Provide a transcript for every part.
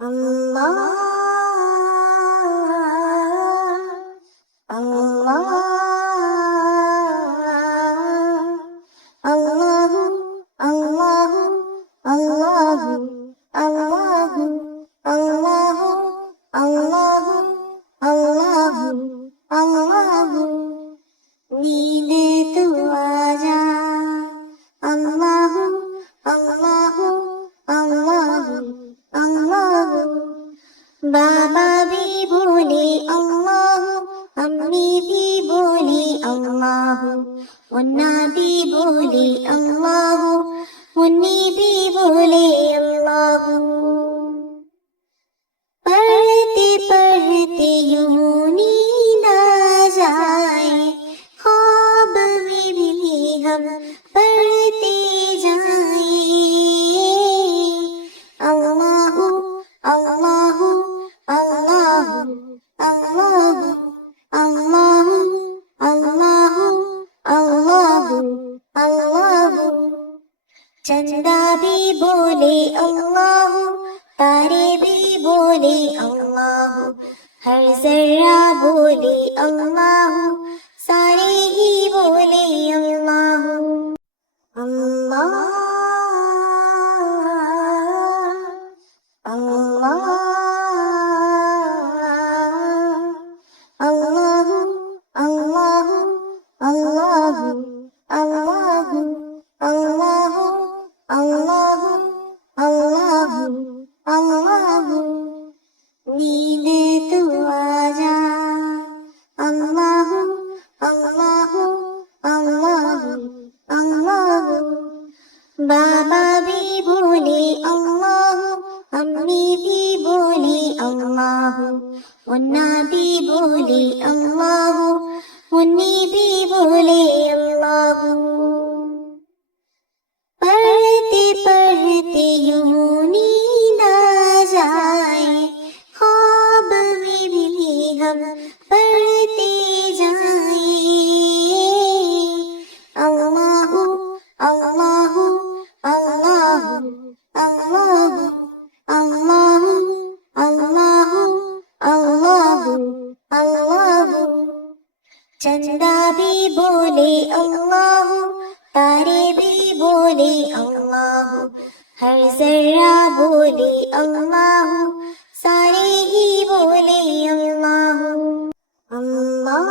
Allah, Allah, Allahu, Allahu, Allahu, Allahu, Allahu, Allahu, Allahu, Allahu, नींद तू आजा, Allahu, Allahu, Allahu, Allahu, बाबा भी बोले अल्लाह, अम्मी भी बोली अल्लाह, मुन्ना भी बोली अल्लाह, मुन्नी भी बोले अल्लाह। पढ़ते पढ़ते यूं नींद आ जाए, ख्वाब में भी हम पढ़ते जाए। अल्लाहु अल्लाहु अल्लाहु अल्लाहु अल्लाहु अल्लाहु अल्लाहु अल्लाहु। चंदा भी बोले अल्लाहु, तारे भी बोले अल्लाहु, हर जर्रा बोले अल्लाहु, सारे ही बोले अल्लाहु। अल्लाह अल्लाह अल्लाहु अल्लाहु अल्लाहु अल्लाहु अल्लाहु अल्लाहु अल्लाहु अल्लाहु, नींद तू आजा, अल्लाहु अल्लाहु अल्लाहु अल्लाहु। बाबा भी बोले अल्लाहु, अम्मी भी बोली अल्लाहु, मुन्ना भी बोली अल्लाहु, मुन्नी भी बोले अल्लाहु। पढ़ते पढ़ते यूं नींद आ जाए, ख्वाब में भी हम पढ़ते जाए। अल्लाहु अल्लाहु अल्लाहु अल्लाहु अल्लाहु अल्लाहु अल्लाहु अल्लाहु। चंदा भी बोले अल्लाहु, तारे भी बोले अल्लाहु, हर जर्रा बोले अल्लाहु, सारे ही बोले अल्लाहु। अल्लाह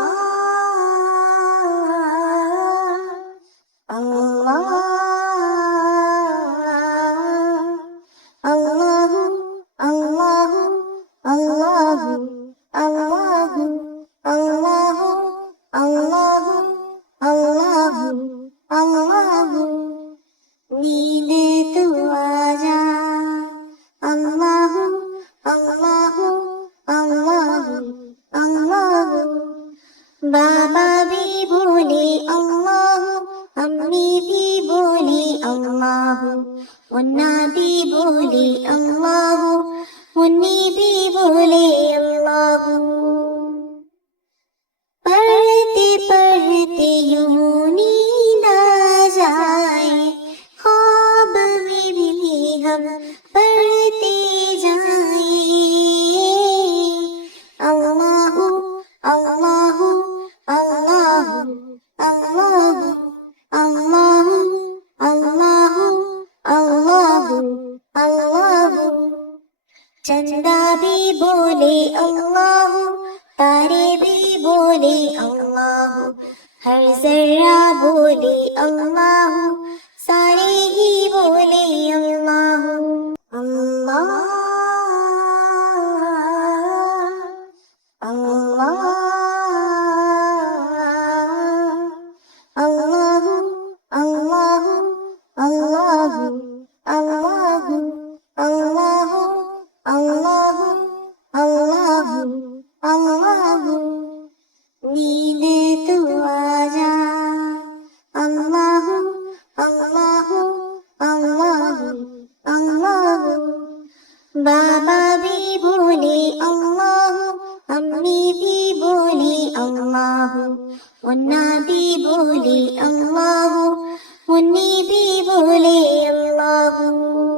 अल्लाह अल्लाहु अल्लाहु अल्लाहु अल्लाहु अल्लाहु अल्लाहु अल्लाहु अल्लाहु, नींद तू आजा, अल्लाहु अल्लाहु अल्लाहु अल्लाहु। बाबा भी बोले अल्लाहु, अम्मी भी बोली अल्लाहु, मुन्ना भी बोली अल्लाहु, मुन्नी भी बोले अल्लाहु। पढ़ते पढ़ते यूं नींद आ जाए, ख्वाब में भी हम पढ़ते जाए। अल्लाहु अल्लाहु अल्लाहु अल्लाहु अल्लाहु अल्लाहु अल्लाहु अल्लाहु। चंदा भी बोले अल्लाहु, तारे भी बोले अल्लाहु, हर जर्रा बोले अल्लाहु, सारे ही बोले अल्लाहु। अल्लाह अल्लाह अल्लाहु अल्लाहु अल्लाहु अल्लाहु अल्लाहु अल्लाहु अल्लाहु अल्लाहु, नींद तू आजा, अल्लाहु अल्लाहु अल्लाहु अल्लाहु। बाबा भी बोले अल्लाहु, अम्मी भी बोली अल्लाहु, मुन्ना भी बोली अल्लाहु, मुन्नी भी बोले अल्लाहु।